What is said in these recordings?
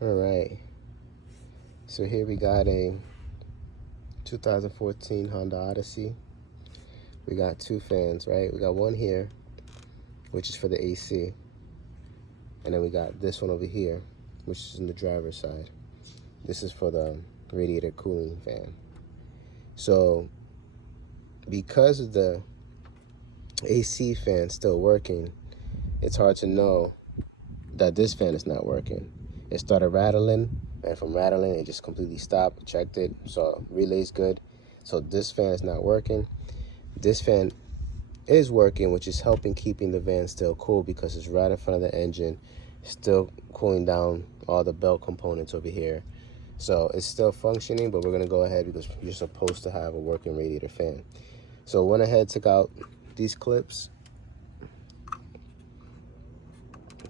All right, so here we got a 2014 Honda Odyssey. We got two fans, right? We got one here, which is for the AC. And then we got this one over here, which is in the driver's side. This is for the radiator cooling fan. So because of the AC fan still working, it's hard to know that this fan is not working. It started rattling, and from rattling, it just completely stopped. Checked it, so relay's good. So this fan is not working. This fan is working, which is helping keeping the van still cool because it's right in front of the engine, still cooling down all the belt components over here. So it's still functioning, but we're gonna go ahead because you're supposed to have a working radiator fan. So went ahead, took out these clips,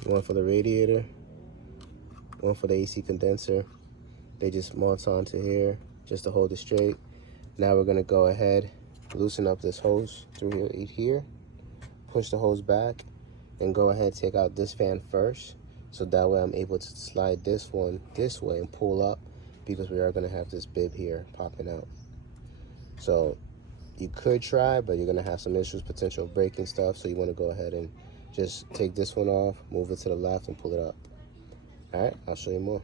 one for the radiator, one for the AC condenser. They just mount onto here just to hold it straight. Now we're gonna go ahead, loosen up this hose through here, push the hose back, and go ahead, take out this fan first, so that way I'm able to slide this one this way and pull up, because we are gonna have this bib here popping out. So you could try, but you're gonna have some issues, potential breaking stuff, so you wanna go ahead and just take this one off, move it to the left, and pull it up. All right, I'll show you more.